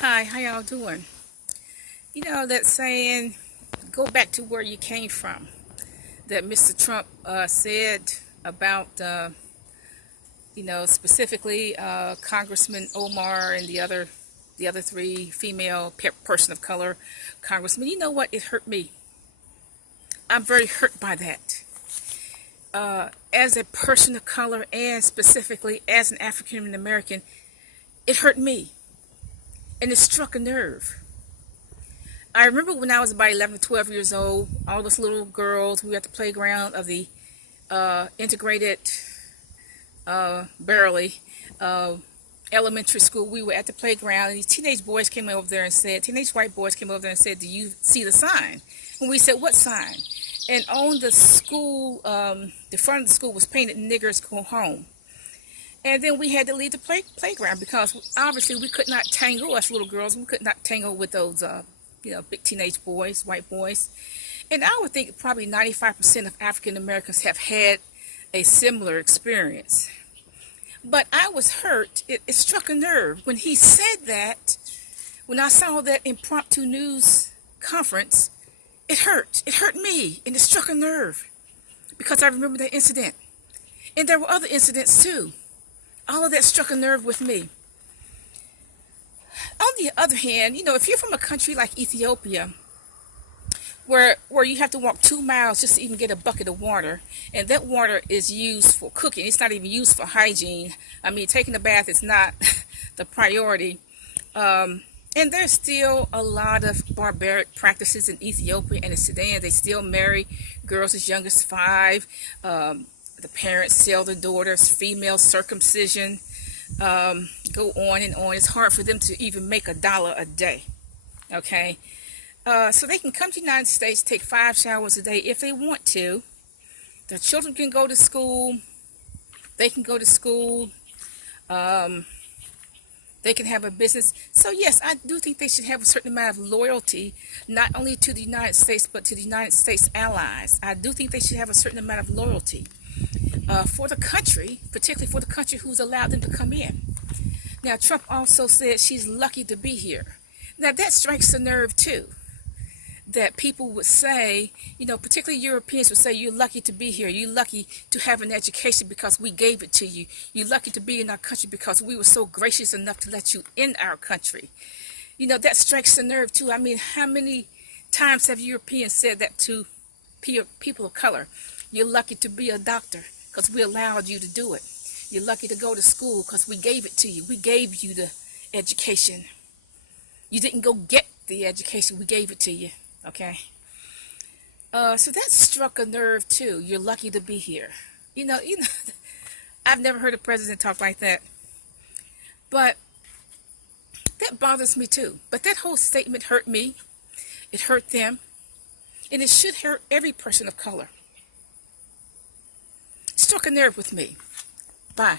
Hi, how y'all doing? You know that saying, go back to where you came from, that Mr. Trump said about, specifically Congressman Omar and the other three female person of color congressmen. You know what? It hurt me. I'm very hurt by that. As a person of color and specifically as an African American, it hurt me and it struck a nerve. I remember when I was about 11, 12 years old, all those little girls, we were at the playground of the integrated, barely, uh, elementary school. We were at the playground, and these teenage boys came over there and said, teenage white boys came over there and said, do you see the sign? And we said, what sign? And on the school, the front of the school was painted, niggers go home. And then we had to leave the playground because obviously we could not tangle, us little girls, we could not tangle with those big teenage boys, white boys. And I would think probably 95% of African Americans have had a similar experience. But I was hurt. It struck a nerve. When he said that, when I saw that impromptu news conference, it hurt. It hurt me and it struck a nerve because I remember that incident. And there were other incidents too. All of that struck a nerve with me. On the other hand, if you're from a country like Ethiopia, where you have to walk 2 miles just to even get a bucket of water, and that water is used for cooking. It's not even used for hygiene. I mean, taking a bath is not the priority. And there's still a lot of barbaric practices in Ethiopia and in Sudan. They still marry girls as young as 5. The parents sell their daughters, female circumcision, go on and on. It's hard for them to even make $1 a day. Okay. So they can come to the United States, take 5 showers a day if they want to. Their children can go to school. They can go to school. They can have a business. So yes, I do think they should have a certain amount of loyalty, not only to the United States, but to the United States allies. I do think they should have a certain amount of loyalty for the country, particularly for the country who's allowed them to come in. Now, Trump also said she's lucky to be here. Now, that strikes a nerve too. That people would say, particularly Europeans would say, you're lucky to be here. You're lucky to have an education because we gave it to you. You're lucky to be in our country because we were so gracious enough to let you in our country. That strikes a nerve too. I mean, how many times have Europeans said that to people of color? You're lucky to be a doctor because we allowed you to do it. You're lucky to go to school because we gave it to you. We gave you the education. You didn't go get the education. We gave it to you. Okay. So that struck a nerve too. You're lucky to be here. I've never heard a president talk like that. But that bothers me too. But that whole statement hurt me. It hurt them. And it should hurt every person of color. It struck a nerve with me. Bye.